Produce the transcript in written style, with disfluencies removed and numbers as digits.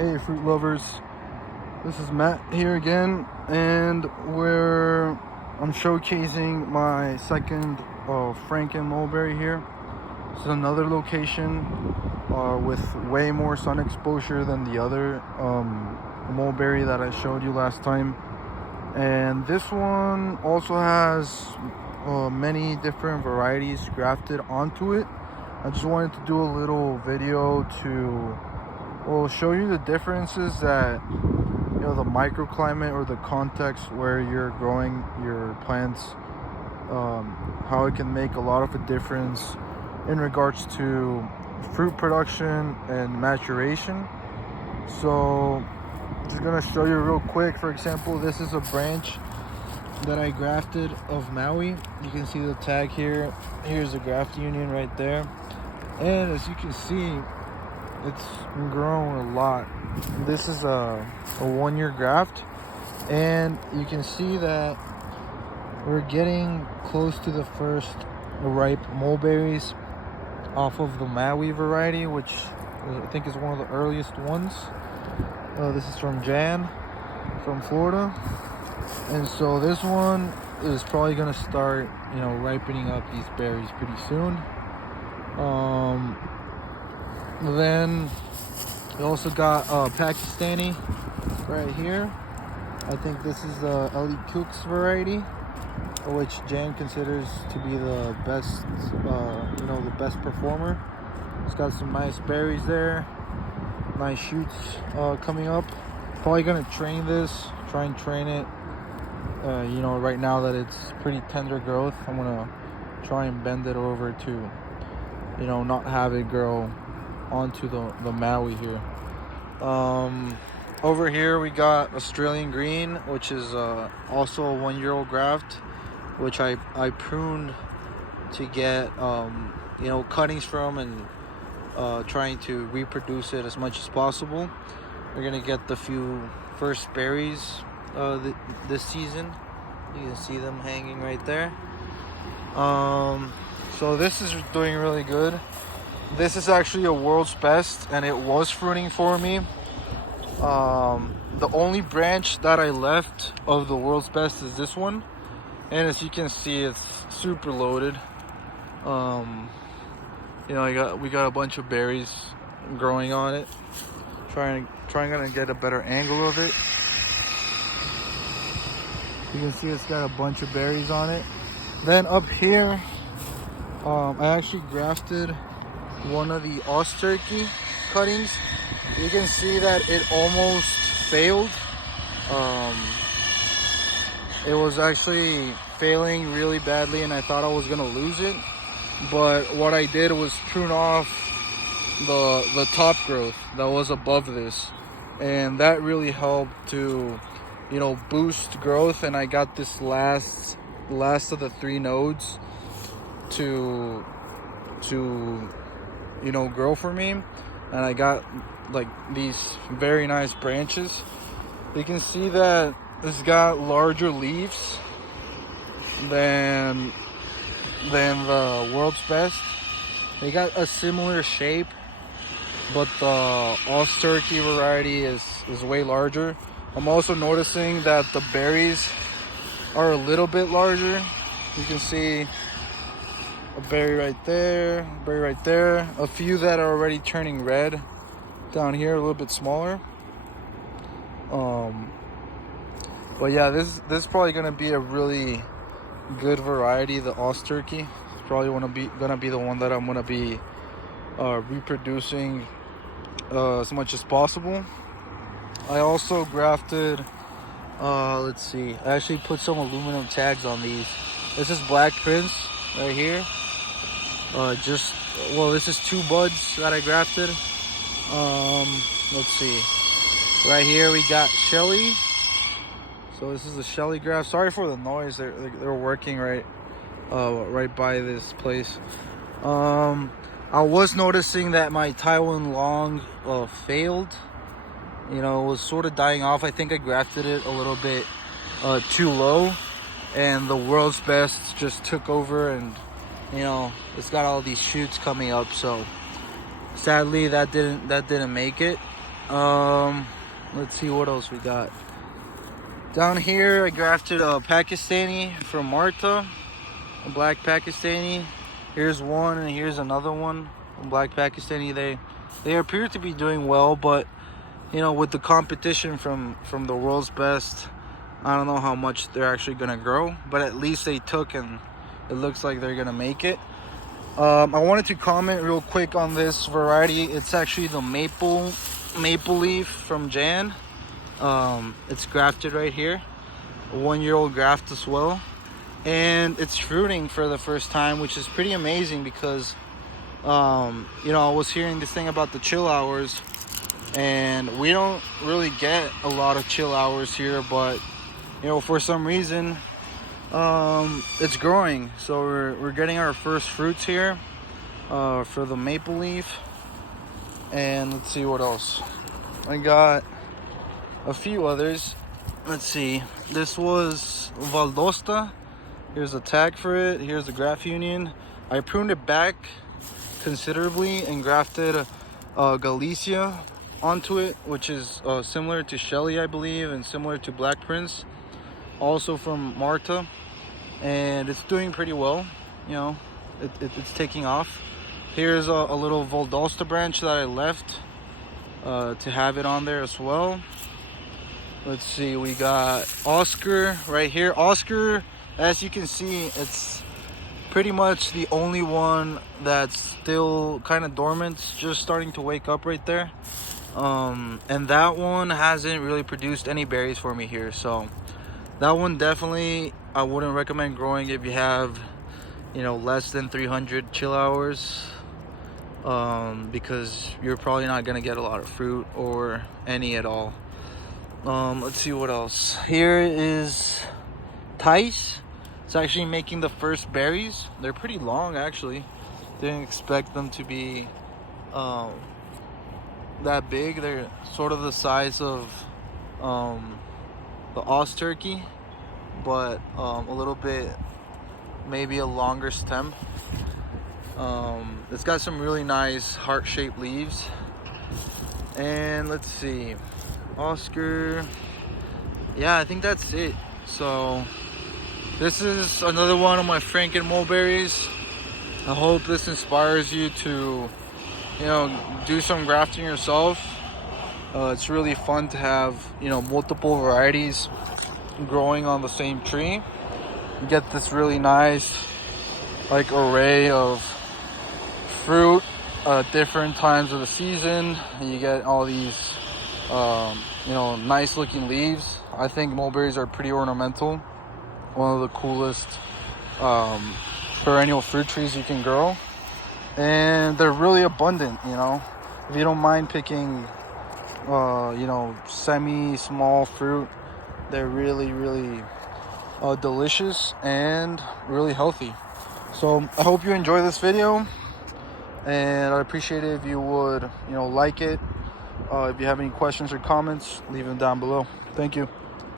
Hey fruit lovers, this is Matt here again, and I'm showcasing my second Franken mulberry here. This is another location with way more sun exposure than the other mulberry that I showed you last time, and this one also has many different varieties grafted onto it. I just wanted to do a little video to show you the differences that the microclimate or the context where you're growing your plants, how it can make a lot of a difference in regards to fruit production and maturation. So just gonna show you real quick. For example, this is a branch that I grafted of Maui. You can see the tag here. Here's the graft union right there, and as you can see, it's grown a lot. This is a 1-year graft, and you can see that we're getting close to the first ripe mulberries off of the Maui variety, which I think is one of the earliest ones. This is from Jan from Florida, and so this one is probably gonna start ripening up these berries pretty soon. Then we also got Pakistani right here. I think this is the Elite Cooks variety, which Jan considers to be the best, the best performer. It's got some nice berries there, nice shoots coming up. Probably gonna train this, try and train it. Right now that it's pretty tender growth, I'm gonna try and bend it over to, not have it grow onto the Maui here. Over here we got Australian Green, which is also a 1-year-old graft, which I pruned to get cuttings from, and trying to reproduce it as much as possible. We're gonna get the first berries this season. You can see them hanging right there. So this is doing really good. This is actually a world's best, and it was fruiting for me. The only branch that I left of the world's best is this one, and as you can see, it's super loaded. We got a bunch of berries growing on it. Trying to get a better angle of it. You can see it's got a bunch of berries on it. Then up here, I actually grafted one of the Turkey cuttings. You can see that it almost failed. It was actually failing really badly, and I thought I was gonna lose it. But what I did was prune off the top growth that was above this, and that really helped to boost growth. And I got this last of the 3 nodes to grow for me, and I got like these very nice branches. You can see that it's got larger leaves than the world's best. They got a similar shape, but the Turkey variety is way larger. I'm also noticing that the berries are a little bit larger. You can see a berry right there, a few that are already turning red down here, a little bit smaller. But yeah, this is probably gonna be a really good variety. The Turkey is probably gonna be the one that I'm gonna be reproducing as much as possible. I also grafted, let's see, I actually put some aluminum tags on these. This is Black Prince right here. This is 2 buds that I grafted. Let's see, right here we got Shelly. So this is a Shelly graft. Sorry for the noise. They're working right by this place. I was noticing that my Taiwan Long failed. It was sort of dying off. I think I grafted it a little bit too low, and the world's best just took over, and it's got all these shoots coming up. So sadly that didn't make it. Let's see what else we got. Down here, I grafted a Pakistani from Marta, a black Pakistani. Here's one, and here's another one, a black Pakistani. They appear to be doing well, but you know, with the competition from the world's best, I don't know how much they're actually gonna grow. But at least they took, and it looks like they're gonna make it. I wanted to comment real quick on this variety. It's actually the maple leaf from Jan. It's grafted right here, a 1-year-old graft as well, and it's fruiting for the first time, which is pretty amazing because you know, I was hearing this thing about the chill hours, and we don't really get a lot of chill hours here, but you know, for some reason it's growing. So we're getting our first fruits here for the maple leaf. And let's see what else I got. A few others. Let's see, this was Valdosta. Here's a tag for it. Here's the graft union. I pruned it back considerably and grafted Galicia onto it, which is similar to Shelly, I believe, and similar to Black Prince, also from Marta, and it's doing pretty well. You know, it's taking off. Here's a little Valdosta branch that I left to have it on there as well. Let's see, we got Oscar right here. Oscar, as you can see, it's pretty much the only one that's still kind of dormant, just starting to wake up right there. And that one hasn't really produced any berries for me here, so that one definitely I wouldn't recommend growing if you have, you know, less than 300 chill hours, because you're probably not gonna get a lot of fruit or any at all. Let's see what else. Here is Tice. It's actually making the first berries. They're pretty long, actually. Didn't expect them to be that big. They're sort of the size of the Oz turkey, but a little bit, maybe a longer stem. It's got some really nice heart-shaped leaves. And let's see, Oscar. Yeah, I think that's it. So this is another one of my Franken mulberries. I hope this inspires you to, you know, do some grafting yourself. It's really fun to have, you know, multiple varieties growing on the same tree. You get this really nice, like, array of fruit different times of the season. And you get all these you know, nice looking leaves. I think mulberries are pretty ornamental. One of the coolest perennial fruit trees you can grow, and they're really abundant. You know, if you don't mind picking you know, semi-small fruit, they're really delicious and really healthy. So I hope you enjoy this video, and I'd appreciate it if you would, you know, like it. If you have any questions or comments, leave them down below. Thank you.